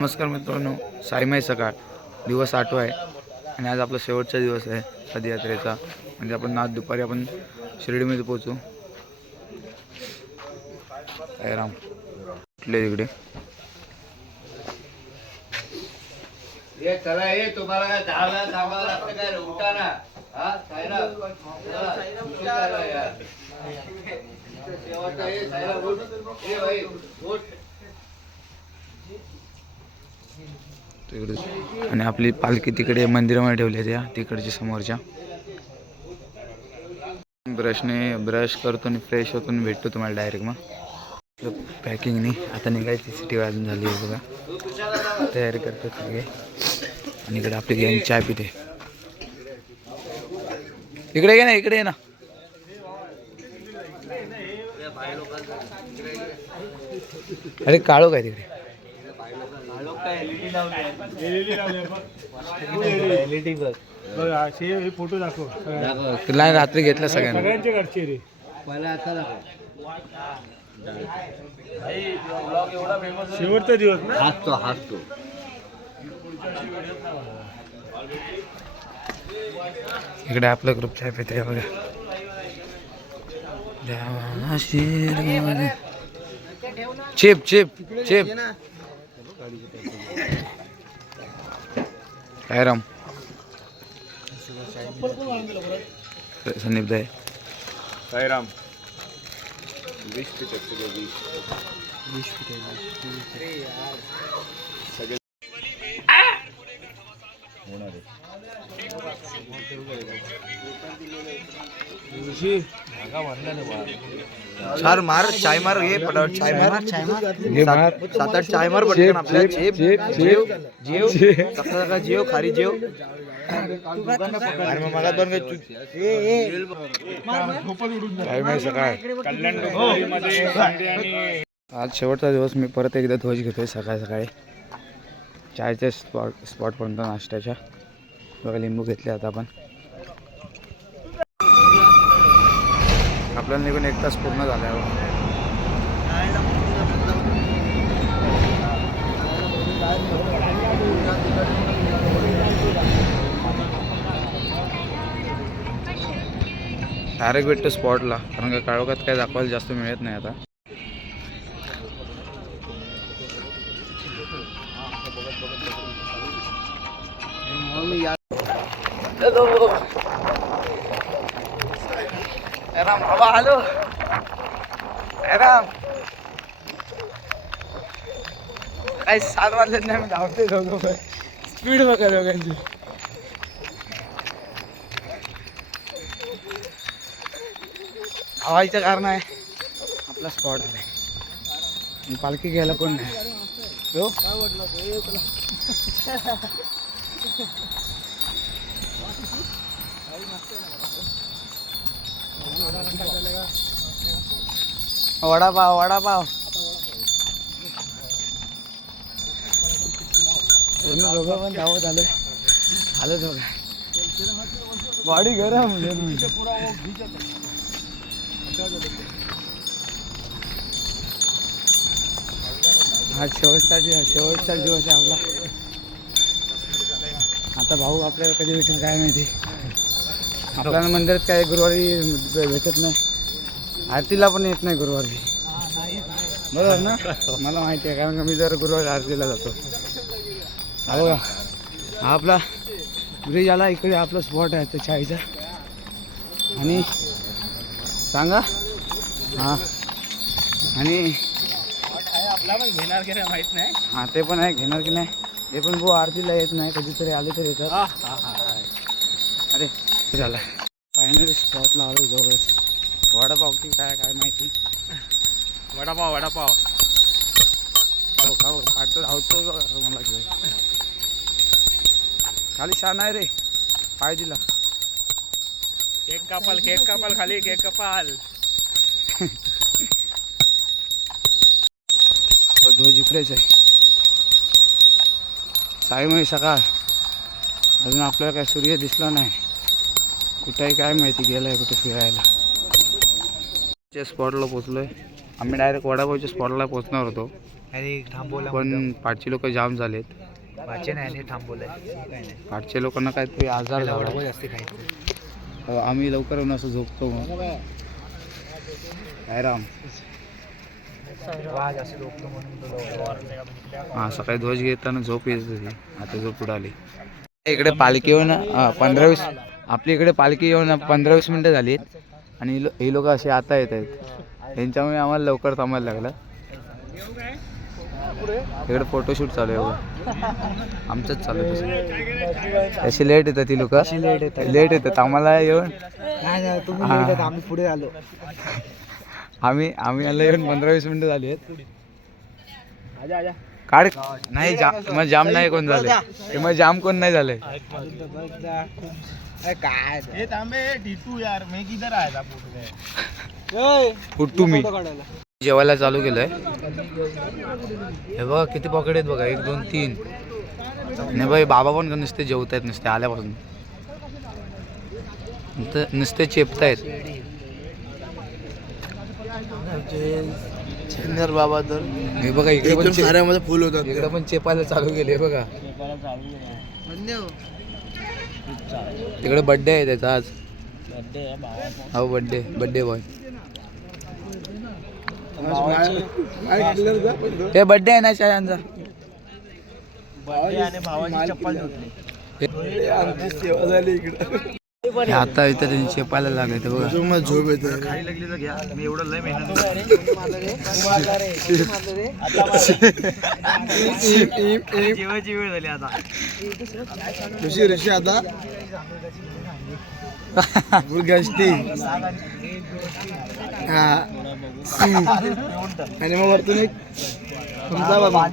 नमस्कार मित्रांनो, साईमाई सकाळ दिवस 8वा आहे आणि आज आपला शेवटचा दिवस आहे पदयात्रेचा. म्हणजे आपण आज दुपारी आपण शिर्डीमध्ये पोहोचू. साईराम कुठले तिकडे ये चला ये तुम्हाला काय धावला धावला लागतं काय उठा ना. हा साईराम चला यार शेवटचा ये साईराम उठ ए भाई उठ. आणि आपली पालखी तिकडे मंदिरामध्ये ठेवली आहे त्या तिकडच्या समोरच्या. ब्रश करतो आणि फ्रेश होतो आणि भेटतो तुम्हाला डायरेक्ट. मग पॅकिंग नाही आता निघायची सिटी अजून झाली आहे बघा, तयारी करतो सगळे. आणि इकडे आपली गँग चाय पिते. इकडे ये ना, इकडे ये ना. अरे काळो काय तिकडे फोटो दाखव. नाही रात्री घेतला सगळ्यांना. सगळ्यांचे घरचे रे. शेवटचा दिवस ना. हसतो इकडे आपला ग्रुप चाय पिते बघा. Chip chip chip Sairam Sandeep दाय साईराम चार मार चाय मार हे पटापट चाय मार 7-8 चाय मार पटकन आपल्या. जेव जेव जेव सकाळ जेव खारी जेव. अरे मग मला दोन आज शेवटचा दिवस. मी परत एकदा ध्वज घेतोय सकाळी सकाळी चायच्या स्पॉट पर्यंत नाश्त्याच्या. बघा लिंबू घेतले आता आपण. आपल्याला निघून 1 तास पूर्ण झाला आहे. डायरेक्ट भेटतो स्पॉटला, कारण का काळोखात काय दाखवायला जास्त मिळत नाही आता. राम बाबा हॅलो राम. काही 7 वाजलेत नाही, मी धावते दोघं. स्पीड बघा दोघांची. धावायचं कारण आहे आपला स्पॉट आहे. पालखी घ्यायला पण नाही. वडापाव वडापाव दोघं पण धावत आलो आलो दोघं. बॉडी गरम. आज शेवटचा दिवस आहे आपला. आता भाऊ आपल्याला कधी भेटेल काय माहिती. आपल्याला मंदिरात काय गुरुवारी भेटत नाही. आरतीला पण येत नाही गुरुवारी, बरोबर ना. मला माहिती आहे, कारण का मी जर गुरुवारी आरतीला जातो. बघा हा आपला ब्रिज आला. इकडे आपला स्पॉट आहे त्या चायचा. आणि सांगा हां. आणि आपला पण घेणार की नाही माहित नाही. हां ते पण आहे, घेणार की नाही ते पण. भाऊ आरतीला येत नाही, कधीतरी आले तर येतात. अरे झाला फायनली स्पॉटला आलो जवळच. वडापाव की काय काय माहिती. वडापाव हो का पाठतो धावतो मला घेऊन. खाली शान आहे रे, पाय दिला. केक कापाल खाली केक कापाल. ध्वज इकडेच आहे. साईमाई सकाळ अजून आपल्याला काय सूर्य दिसला नाही. कुठेही काय माहिती गेलाय कुठे फिरायला. स्पॉटला पोचलोय आम्ही. डायरेक्ट वडापावच्या स्पॉटला पोचणार होतो, अरे थांबवला पण पाठचे लोक जाम झालेत. वाचे नाही थांबवलंय. पाठच्या लोकांना काहीतरी आजार झाला. जास्त खायचं. आम्ही लवकर येऊन असं झोपतो मग. काय राम वाघ असं झोपतो म्हणून हा सकाळी ध्वज घेताना झोप येत होती. आता झोप उडाली. इकडे पालखी येऊन 15-20 आपली इकडे पालखी येऊन 15-20 मिनटं झाली आणि ही लोक असे आता येत आहेत. त्यांच्यामुळे आम्हाला लवकर थांबायला लागलं. इकडे फोटोशूट चालू आहे बघा. आमचंच चालू आहे तसं. अशी लेट येतात ती लोक. लेट येतात आम्हाला येऊन. आम्ही पुढे आलो. आम्ही आलो येऊन 15-20 मिनटं झाली आहेत. काढ नाही मग जाम नाही कोण झाले. मग जाम कोण नाही झाले. काय फुटू मी जेवायला चालू केलंय. हे बघा किती पॉकेट आहेत बघा. 1 2 3 नाही बाई. बाबा पण नुसते जेवत आहेत. नुसते आल्यापासून नुसते चेपतायत. बाबा तर हे बघा इकडे पण साऱ्यामध्ये फुल होतात. इकडे पण चेपायला चालू केले बघा. तिकडे बर्थडे आहे त्याचा आज. हो बर्थडे बॉय. ते बर्थडे आहे ना शाळांचा. आता इथं त्यांनी चेपायला लागले ते बघा. झोप येते. जेवायची वेळ झाली आता. ऋषी आता गष्टी आणि मग वरतून एक तुमचा बाबा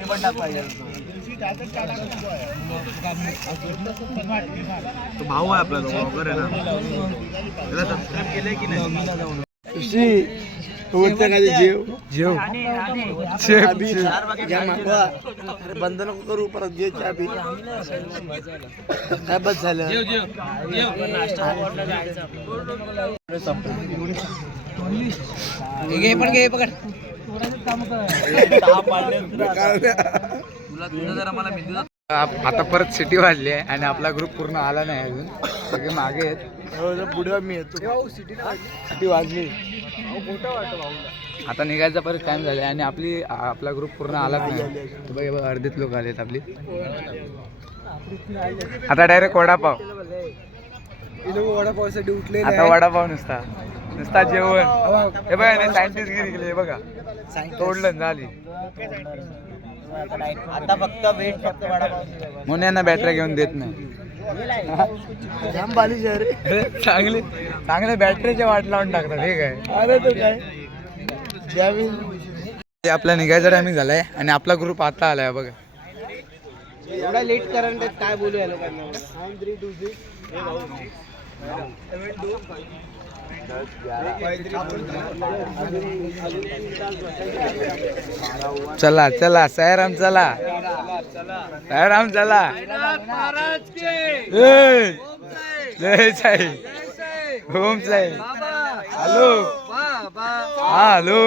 तो भाऊ आहे आपला. बरोबर आहे ना. त्याला सबस्क्राईब केलंय की नाही. ऋषी जेव जेव बंद नको करू. परत घे चहा पी. काय बस झालं. आता परत सिटी वाजली आहे आणि आपला ग्रुप पूर्ण आला नाही अजून. सगळे मागे आहेत. पुढे मी येतो. सिटी वाजली. आता निघायचा परत टाइम झाला आणि आपला ग्रुप पूर्ण आलाच नाही. बघा अर्धीच लोक आलेत आपली. आता डायरेक्ट वडापाव. वडापावसाठी उठले. आता वडापाव नुसता जेवण. हे बघा सायंटिस्ट गिरी गेले बघा. तोडलं झाली. आता फक्त वेट फक्त वडापाव. म्हणून यांना बॅटऱ्या घेऊन देत नाही. जाम बालिश आहे रे. चांगले बॅटरीच्या वाट लावून टाकतात. हे काय अरे तो काय आपला निघायचा टायमिंग झालाय आणि आपला ग्रुप आता आलाय बघा. एवढा लेट करंट काय बोलू या लोकांना. चला चला सायराम चला. सायराम चला. जय साई ओम साई. हॅलो हा हॅलो.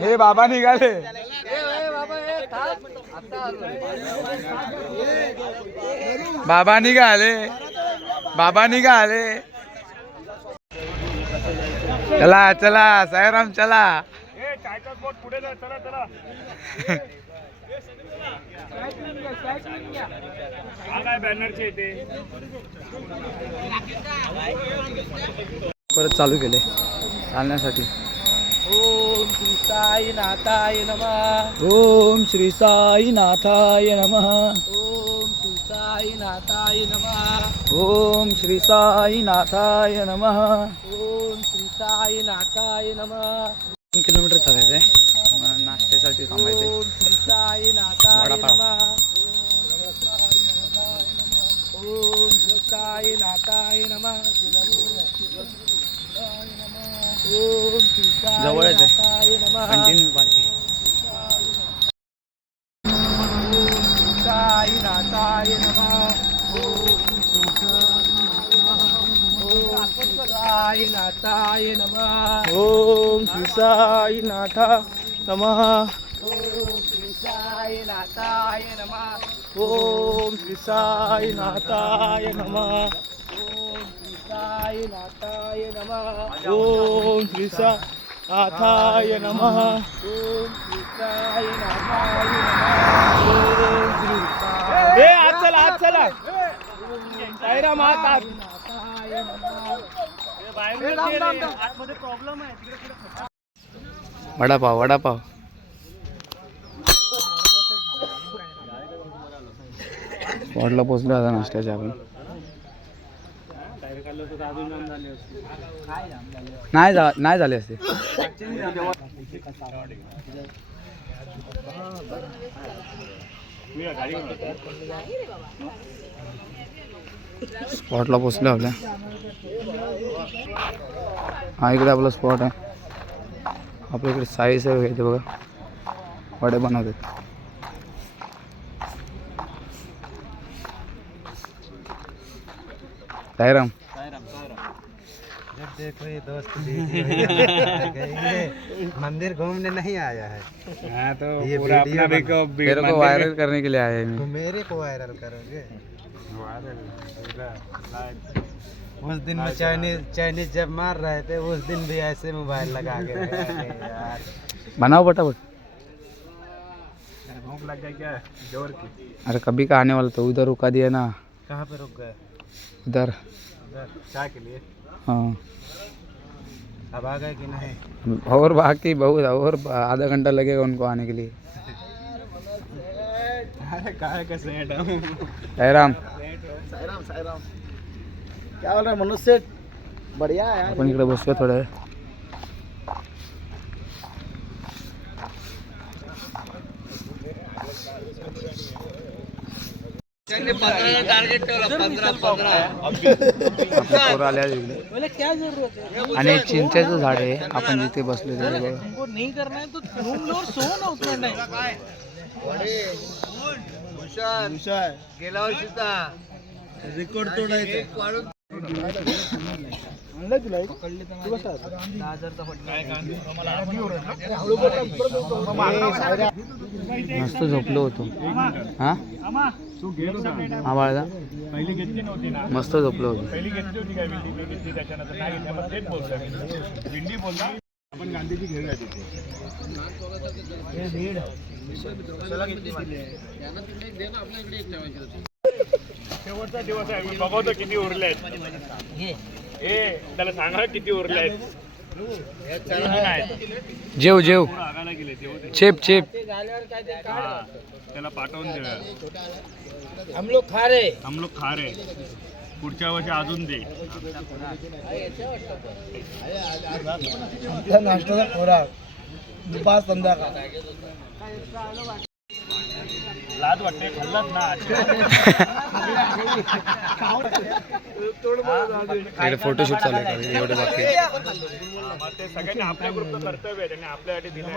हे बाबा निघाले. बाबा निघाले. चला चला सायराम चला. पुढे चला चला. काय बॅनरचे ते परत चालू केले चालण्यासाठी. ओम श्री साई नाथाय नमः. ओम श्री साई नाथाय नमः. ओम श्री साई नाथाय नमः. ओम श्री साई नाथाय नमः. ओम श्री साई नाथाय नमः. 3 किलोमीटर चालायचं आहे. नाश्त्यासाठी थांबायचे. ओम श्री साई नाथाय वडापाव. नमः. ओम श्री साई नाथाय नमः. ओम श्री साई जवळच आहे. नाथाय नमः. Continue parking. साई नाथाय नमः. ओम साईनाथाय नमः. ओम श्री साईनाथा नमः. साईनाथाय नमः. ओम श्री साईनाथाय नमः. साईनाथाय नमः. ओम श्री साईनाथाय नमः. साईनाथाय ए आज चला साईराम आत वडापाव वडापाव स्पॉटला पोचलो आता नाश्त्याच्या आपण नाही झाले असते. स्पॉटला पोचलो आपल्या. हा इकडे आपला स्पॉट आहे. आपल्या इकडे साई सेव आहे ते बघा वडे बनवतात. साईराम जब देखो ये दोस्त मंदिर घूमने नहीं आया है. हाँ तो ये पूरा वीडियो अपना देखो तेरे को वायरल करने के लिए आए हैं. तो मेरे को वायरल करोगे. उस दिन में चाइनीज जब मार रहे थे उस दिन भी ऐसे मोबाइल लगा के यार. बनाओ फटाफट. भूख लग गई क्या जोर की. अरे कभी का आने वाला तो उधर रुका दिया ना. कहाँ पे रुक गए. उधर चाय के लिए. हाँ अब आ गए कि नहीं. और बाकी बहुत और आधा घंटा लगेगा उनको आने के लिए. अरे काय कसं आहे साईराम क्या बोल रहे मनुष्य. बढ़िया है आपण इकडे बसूया थोडं वेळ. टार्गेट ठेवलं 15 आपल्या पोरं आल्या इकडे. क्या जरूरत है. आणि चिंचेचं झाड आहे आपण जिथे बसलो तिथे बघा. हमको नहीं करना है तो रूम लो और सो ना उतना नहीं. भूषण गेल्या वर्षीचा रेकॉर्ड तोडायचं. एक वाढून मस्त झोपलो होतो. हा हा बाळा मस्त झोपलो होतो. आपण गांधीजी घेऊया तिथे. शेवटचा दिवस आहे. मी बघवतो किती उरले आहेत. त्याला सांगा किती उरले आहेत. जेव जेव आगायला गेले तेव्हा चेप चेप. त्याला पाठवून देऊया. हम लोग खा रहे. हम लोग खा रे. पुढच्या वर्षी अजून दे. नाश्त्याचा खोराक दुपार संध्याकाळ. लाज वाटते खाल्लात ना. इकडे फोटोशूट चालू आहे एवढं बाकी. ते सगळ्यांनी आपल्या ग्रुपचं कर्तव्य आहे. त्यांनी आपल्यासाठी दिलं.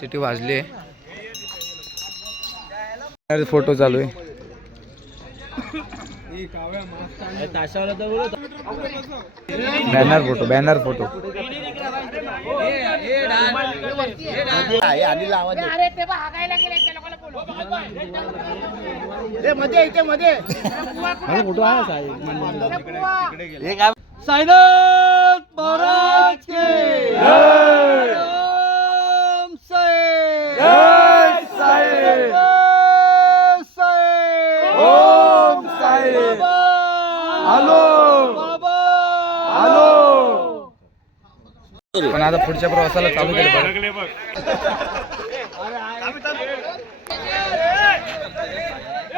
सिटी वाजली आहे. फोटो चालू आहे. Banner photo banner photo. Photo आहे साईनाथ महाराज के ओम साई. ओम साई. Hello hello. पण आता पुढच्या प्रवासाला चालू केलं बरं. लागले बघ.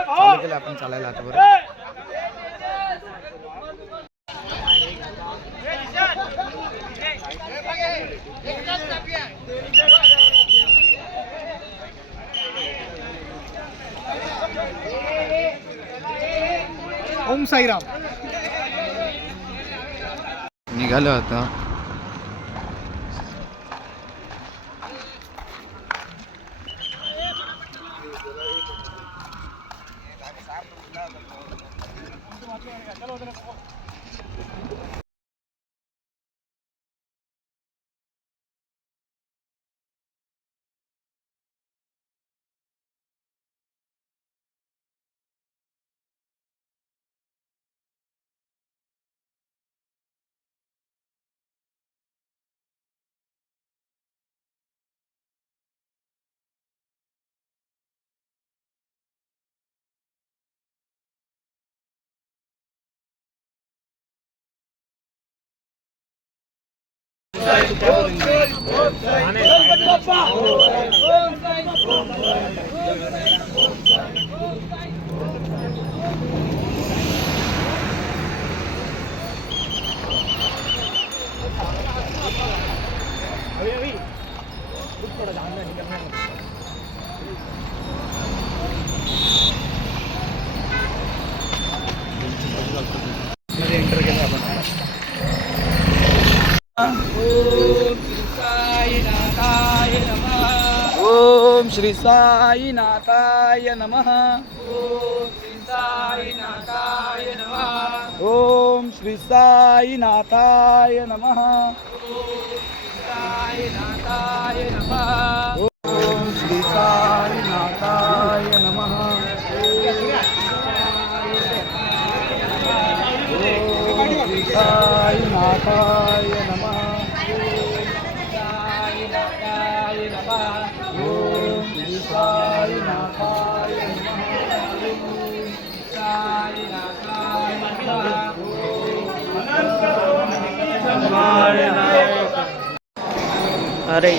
चालू केलं आपण चालायला आता बरं. ओम साईराम. निघालो आता. मध्ये एंटर केलं आपण. ओम श्री साईनाथाय नमः. ओम श्री साईनाथाय नमः. ओम श्री साईनाथाय नमः. साईनाथाय नमः. ओम श्री साईनाथाय नमः. अरे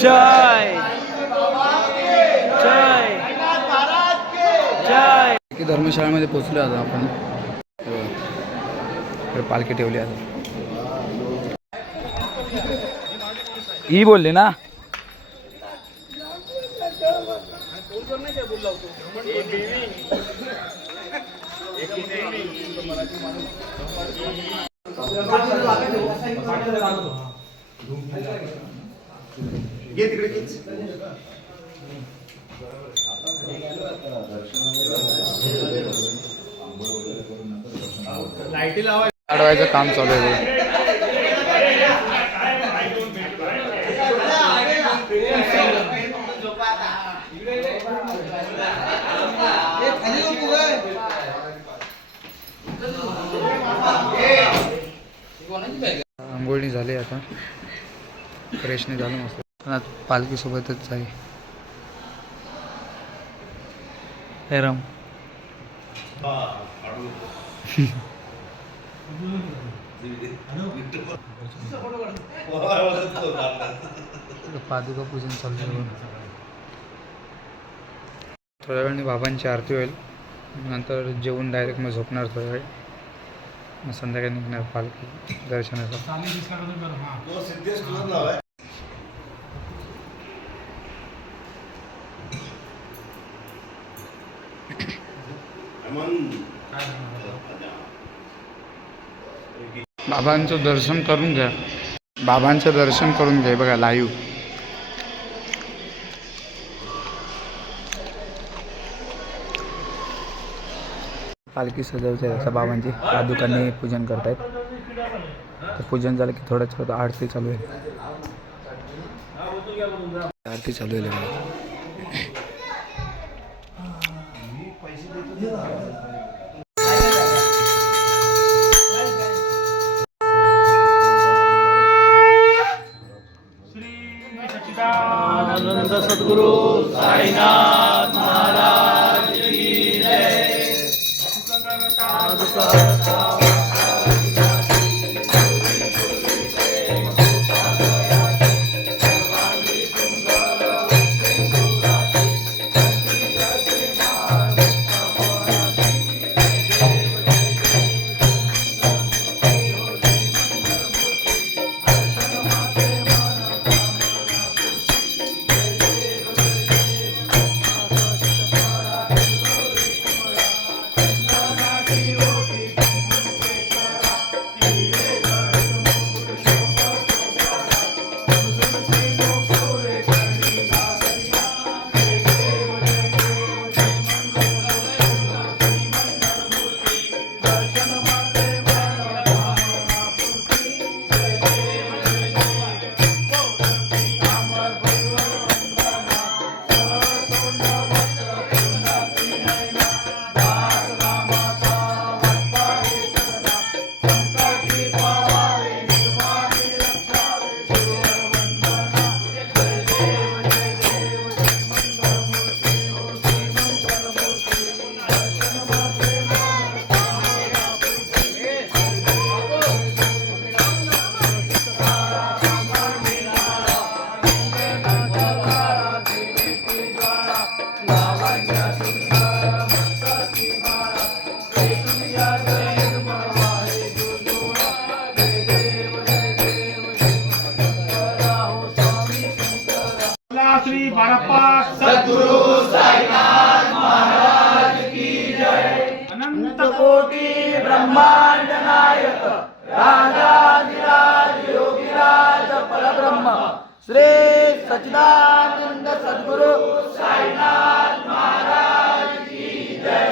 जय जय जय. की धर्मशाळेमध्ये पोहोचलो आता आपण. इकडे पालखी ठेवली आता. ही बोलले ना. अडवायचं काम चालू आहे. आंघोळणी झाली आता. फ्रेशने झालं मस्त. पालखी सोबतच आहे. हे राम पादुका पूजन चालू आहे. थोड्या वेळाने बाबांची आरती होईल. नंतर जेवून डायरेक्ट मग झोपणार थोड्या वेळ. मग संध्याकाळी निघणार पालखी दर्शनाचा. बाबांचं दर्शन करून घ्या. बाबांचं दर्शन करून घ्या. बघा लाईव्ह. पालखी सजवते आता बाबांची. पादुकांनी पूजन करतायत. पूजन झालं की थोडं आरती चालू आहे. आरती चालू आहे. आनंद सद्गुरु साईनाथ महाराज की जय. बाप्पा सद्गुरु साईनाथ महाराज की जय. अनंत कोटी ब्रह्मांड नायक राजाधिराज योगीराज परब्रह्म श्री सच्चिदानंद सद्गुरु साईनाथ महाराज की जय.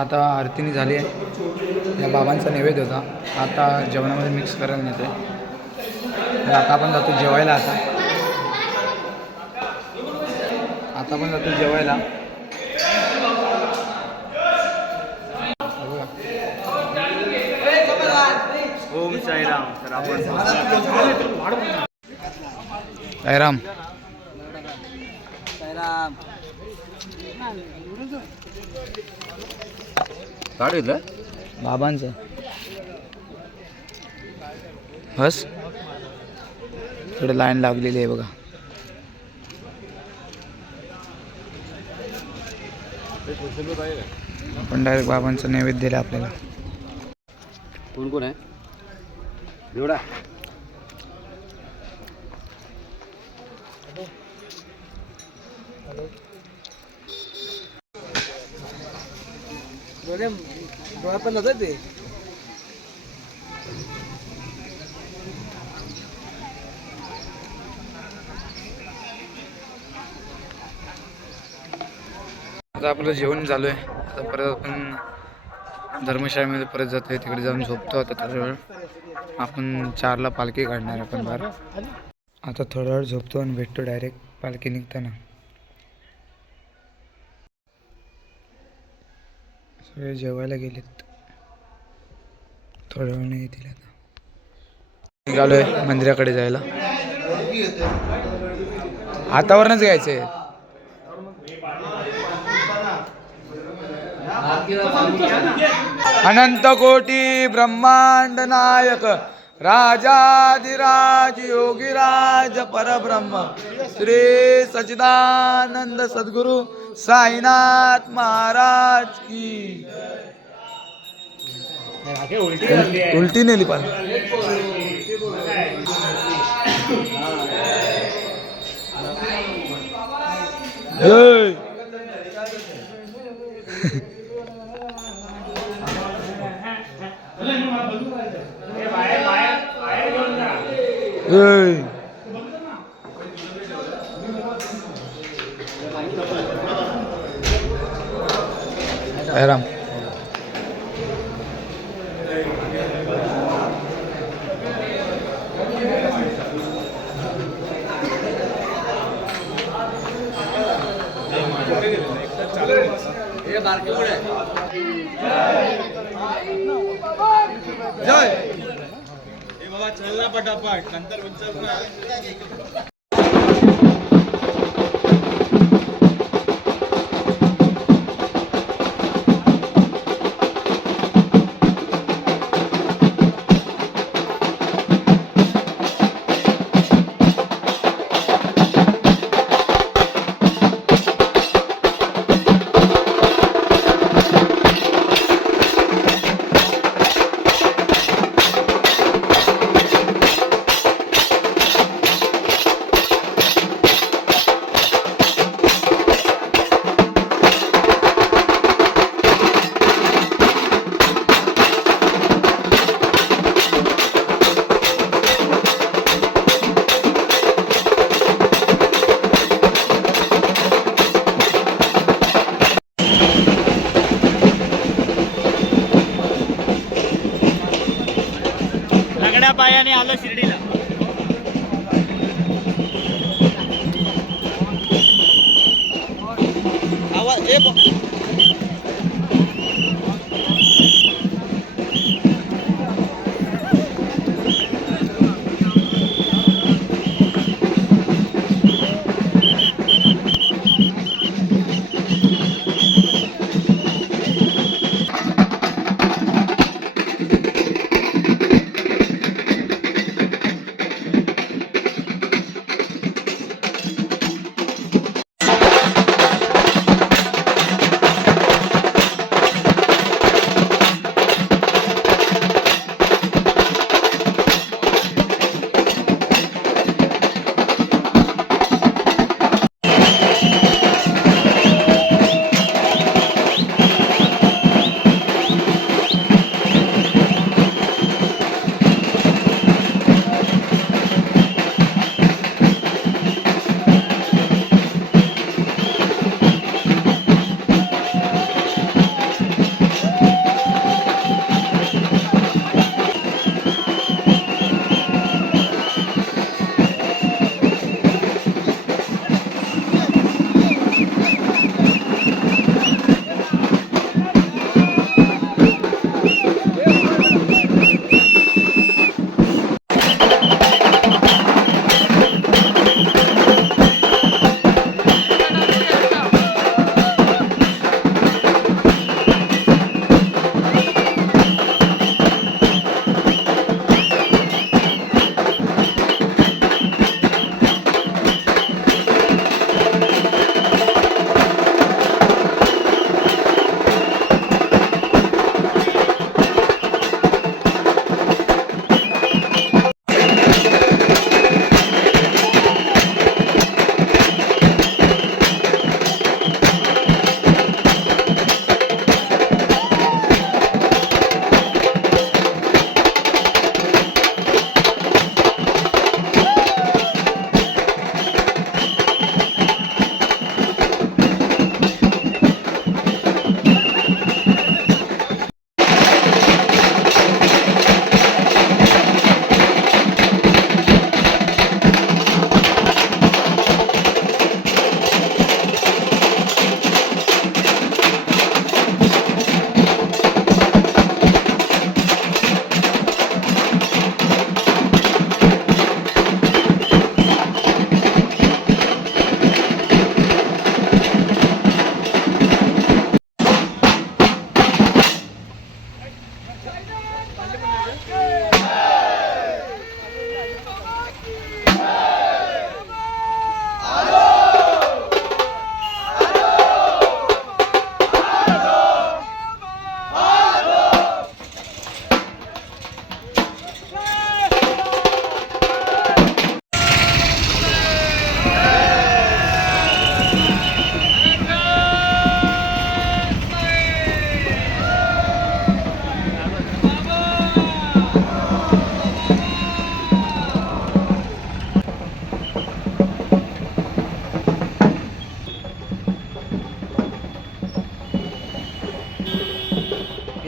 आता आरतीने झाली आहे. या बाबांचा नैवेद्य होता. आता जेवणामध्ये मिक्स करायला नेतोय. तर आता आपण जातो जेवायला. आता आपण जातो जेवायला. ओम साईराम. तर आपण साईराम. काढ इथलं. बाबांचं बस थोडं लाईन लागलेली आहे बघा. आपण डायरेक्ट बाबांचं नैवेद्य दिलं आपल्याला. कोण कोण आहे एवढा. डोळा पण नव्हता ते. आता आपलं जेवण चालू आहे. आता परत आपण धर्मशाळेमध्ये परत जातोय. तिकडे जाऊन झोपतो. आता थोडा वेळ आपण 4ला पालखी काढणार आपण बाहेर. आता थोडा वेळ झोपतो आणि भेटतो डायरेक्ट पालखी निघताना. सगळे जेवायला गेलेत. थोड्या वेळ येतील. आता निघालोय मंदिराकडे जायला. हातावरनच घ्यायचंय. अनंत कोटी ब्रह्मांड नायक राजाधिराज योगीराज परब्रह्म श्री सच्चिदानंद सद्गुरु साईनाथ महाराज की. उलटी नेली पण. राम. जय बाबा. चल ना पटापट. नंतर विचार ना. पायाने आलो शिर्डीला.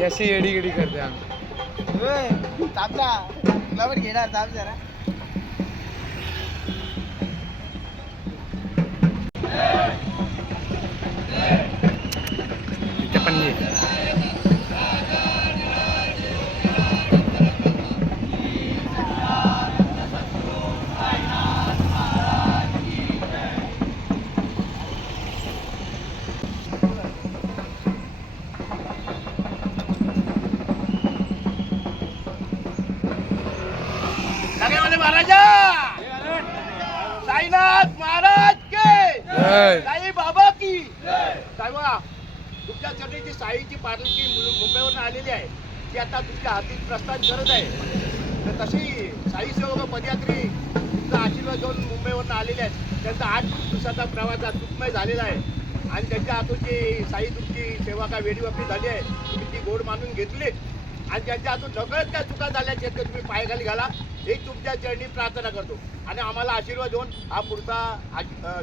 अशी येडीगिडी करते आम्ही. तुला पण घेणार ताप जरा. तिथे पण ये. महाराजा साईनाथ महाराज के साई बाबा की साईबा तुमच्या चरणीची साईची पालखी मुंबईवरून आलेली आहे ती आता तुमच्या हाती प्रस्थान करत आहे. तर तशी साई सेवक पदयात्री तुमचा आशीर्वाद घेऊन मुंबईवरून आलेले आहेत. त्यांचा 8 दिवसाचा प्रवास सुखमय झालेला आहे आणि त्यांच्या हातून जी साई तुमची सेवा काय वेळीवापी झाली आहे तुम्ही ती गोड मानून घेतलीत आणि त्यांच्या हातून नकळत काय चुका झाल्या आहेत तुम्ही पायखाली घाला ही तुमच्या चरणी प्रार्थना करतो आणि आम्हाला आशीर्वाद देऊन हा पुढचा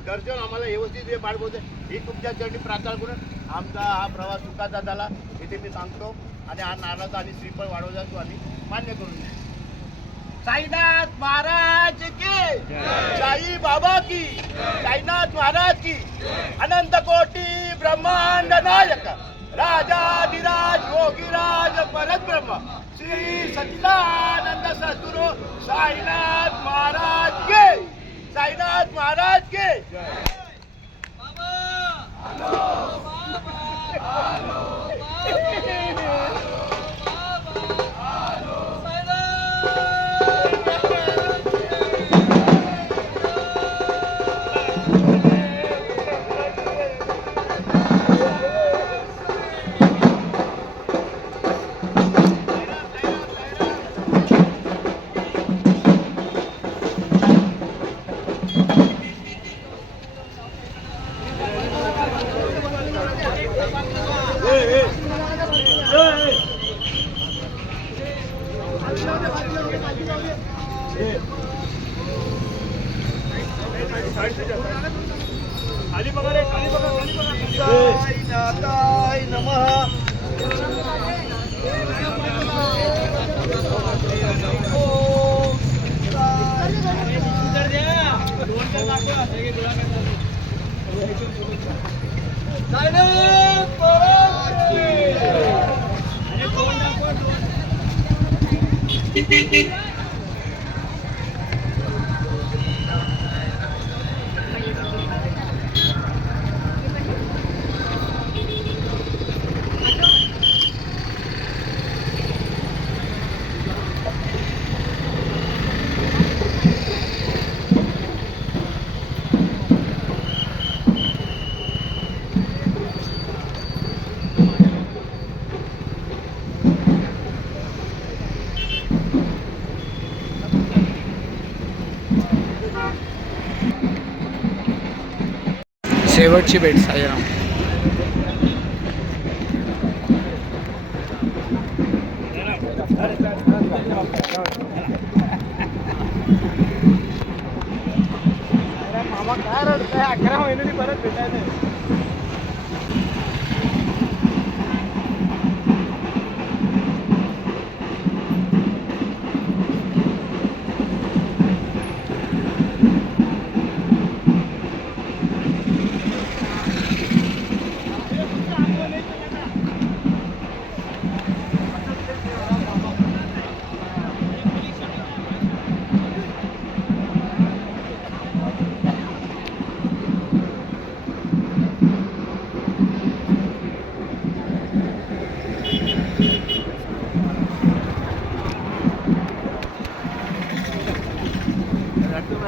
दर्शन आम्हाला व्यवस्थित बाळगवतो ही तुमच्या चरणी प्रार्थना करून आमचा हा प्रवास सुखाचा झाला इथे मी सांगतो आणि हा नारळाचा आणि श्रीफळ वाढवला तो आम्ही मान्य करून घेऊ. साईनाथ महाराज की साई बाबा की साईनाथ महाराज की अनंत कोटी ब्रह्मांड नायक राजाधिराज योगीराज परब्रह्म श्री सच्चिदानंद सद्गुरु साईनाथ महाराज के साईनाथ महाराज के खाली बघा रे खाली बघा खाली बघा. साईनाथाय नमः. शेवटची भेट साईराम. मामा काय रडताय 11 महिन्यांनी परत भेटायचं.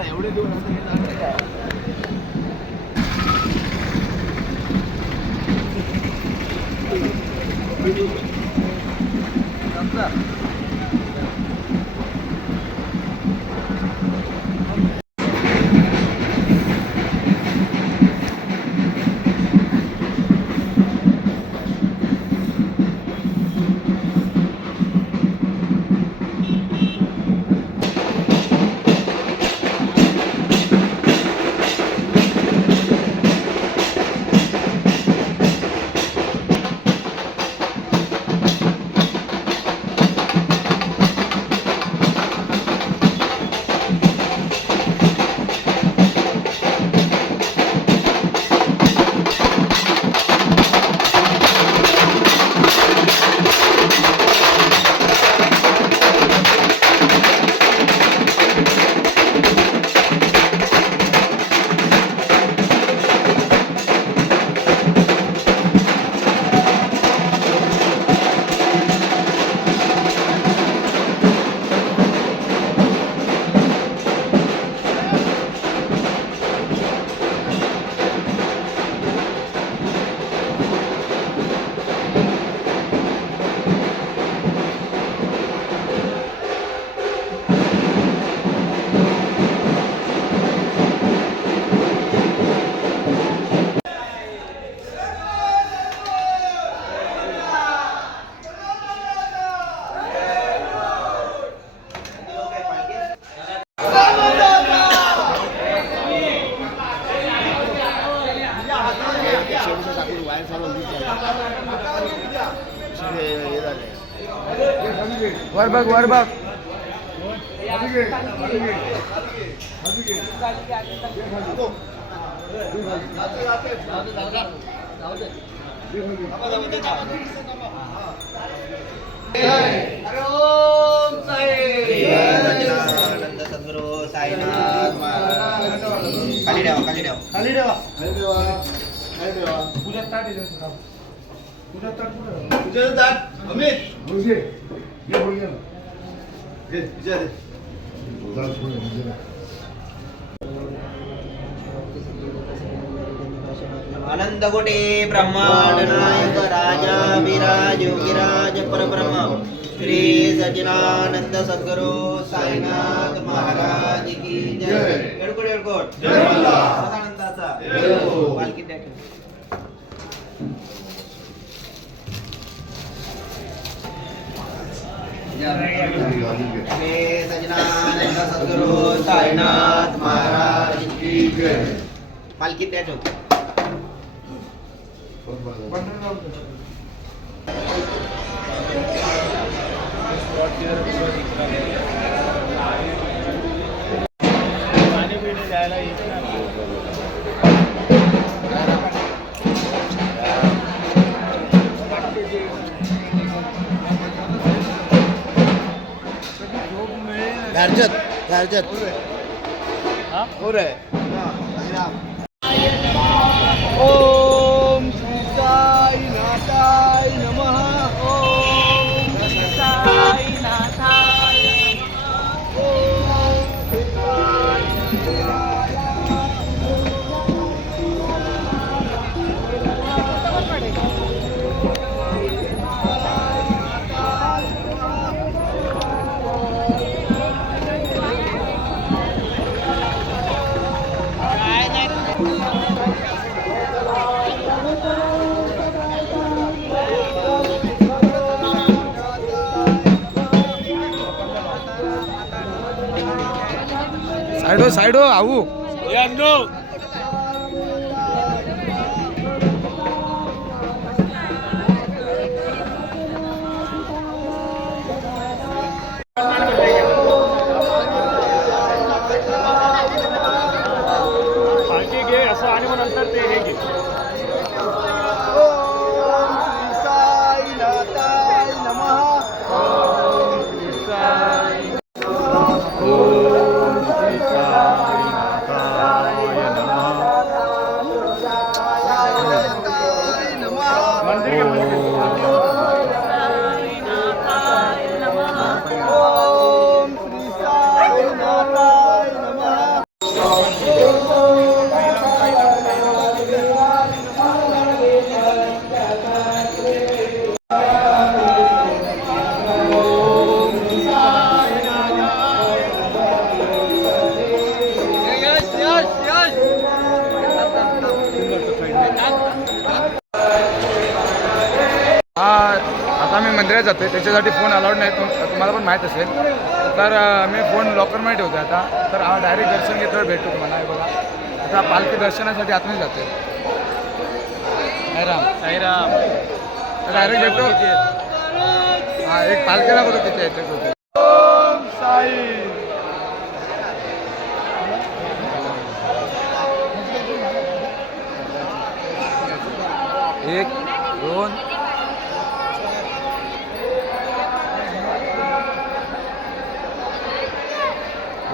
एवढे दिवस दगडूशेठ ठाकूर वायर सर्व हे झाले. वर बघ वर बघ. सद्गुरू साईनाथ महाराज. खाली ठेवा खाली ठेवा खाली ठेवा. पूजेचं ताट अमित. आनंद कोटे ब्रह्मांड नायक राजा विराज योगीराज परब्रह्म श्री सच्चिदानंद सद्गुरू साईनाथ महाराज की जय. येळकोट येळकोट सदानंदाचा पालखी द्या. श्री सच्चिदानंद सद्गुरू साईनाथ महाराज की जय. पालखी द्या ठेव. घरचत ओम श्री साईनाथाय नमः. ओम श्री साईनाथाय नमः. ओम श्री साइडो साइडो आऊ. पालखी घे असं आणि मग नंतर ते हे घे. ओम श्री साईनाथाय नमः. आता मी मंदिरात जातोय त्याच्यासाठी फोन अलाउड नाही. तुम्हाला पण माहीत असेल. तर मी फोन लॉकरमध्ये ठेवतो आता. तर डायरेक्ट दर्शन घेतल्यावर भेटतो तुम्हाला. हे बघा आता पालखी दर्शनासाठी आतमध्ये जातोय. साईराम डायरेक्ट भेटतो. हा एक पालखीला बघतो किती येते. ओम साई. एक दोन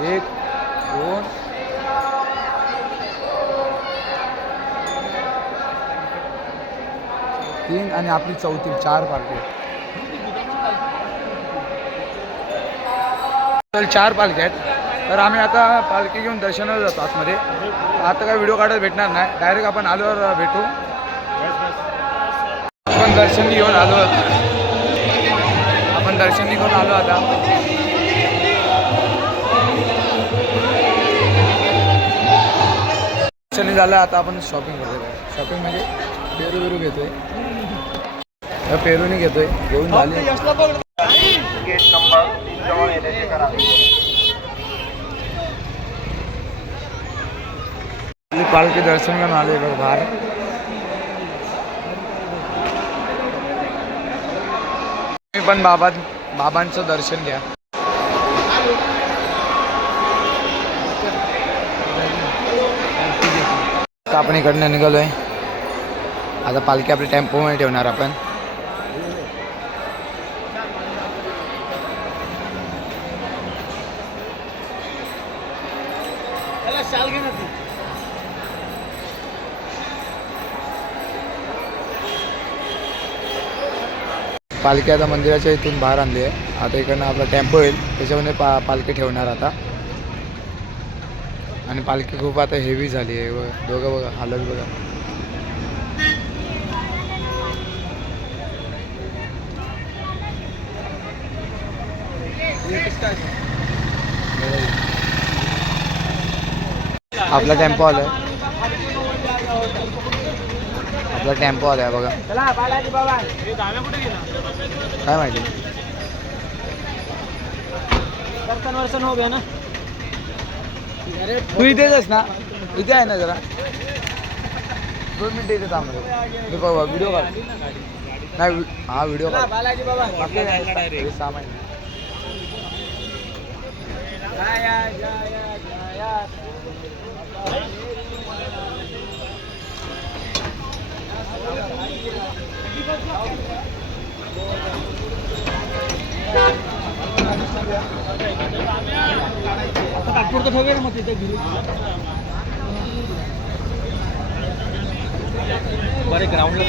एक दोन तीन आणि आपली चौथी 4 पालखी. 4 पालखी आहेत. तर आम्ही आता पालखी घेऊन दर्शनाला जातो आतमध्ये. आता काय व्हिडिओ काढायला भेटणार नाही. डायरेक्ट आपण आल्यावर भेटू. आपण दर्शन घेऊन आलो. आता दर्शन झालं. आता आपण शॉपिंग करतोय. शॉपिंग म्हणजे पेरू घेतोय. पेरूनी घेतोय. घेऊन झाले. पालखी दर्शन घेऊन आले बघ बाहेर. पण बाबांचं दर्शन घ्या. आपण इकडनं निघालोय. आता पालखी आपल्या टेम्पोमध्ये ठेवणार आपण. पालखी आता मंदिराच्या इथून बाहेर आणली आहे. आता इकडनं आपला टेम्पो येईल, त्याच्यामध्ये पालखी ठेवणार आता. आणि पालखी खूप आता हेवी झाली आहे. दोघं बघा हालत बघा. आपला टेम्पो आलाय. आपला टेम्पो आलाय बघा. काय माहिती वर्षन हो गया ना. तू इथेच ना. इथे आहे ना जरा 2 मिनिटं इथे थांब. व्हिडिओ काढ. नाही हा व्हिडिओ काढ. बालाजी बाबा. 6 महिने. तात्पुरतं ठेवूया ना मग तिथे घरी. बरे ग्राउंडला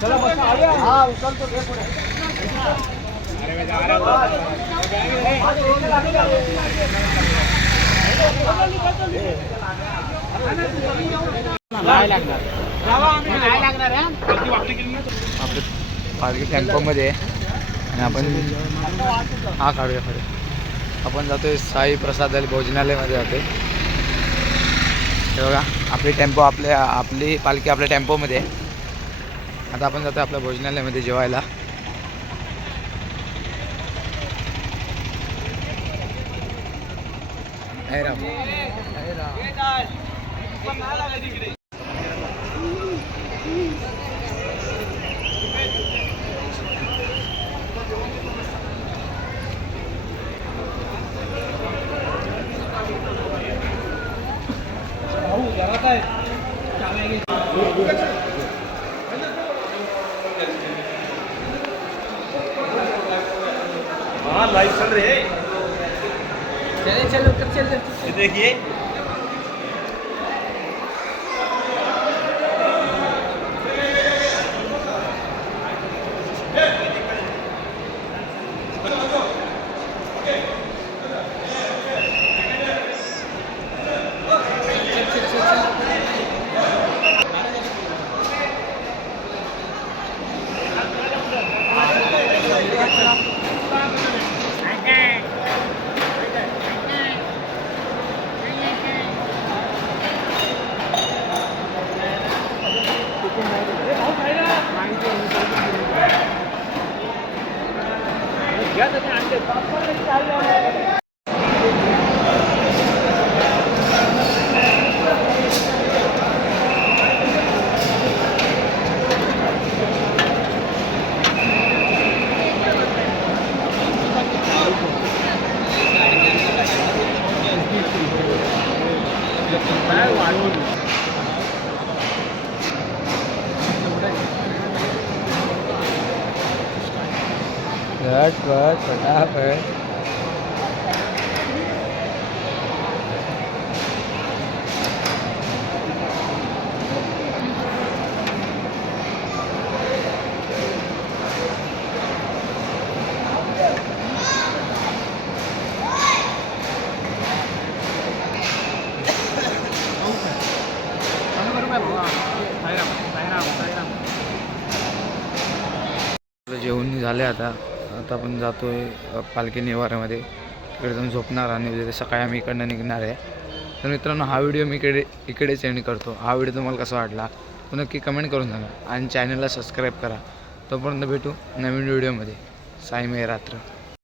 चला मस्त आल्या. हा उचलतो घे पुढे. आपले पालखी टेम्पोमध्ये आहे आणि आपण हा काढूया खरं. आपण जातोय साई प्रसाद भोजनालयमध्ये जातोय. हे बघा आपली पालखी आपल्या टेम्पोमध्ये आहे. आता आपण जातोय आपल्या भोजनालयामध्ये जेवायला. हाँ लाइव चल रहे हैं. चल देखिए. झटपट फटाफट. जेवण झाले. आता आपण जातोय पालखी निवाऱ्यामध्ये. तिकडे जाऊन झोपणार आणि उद्या सकाळी आम्ही इकडनं निघणार आहे. तर मित्रांनो हा व्हिडिओ मी इकडेच एंड करतो. हा व्हिडिओ तुम्हाला कसा वाटला तो नक्की कमेंट करून सांगा आणि चॅनलला सबस्क्राईब करा. तोपर्यंत भेटू नवीन व्हिडिओमध्ये. साई मे रात्र.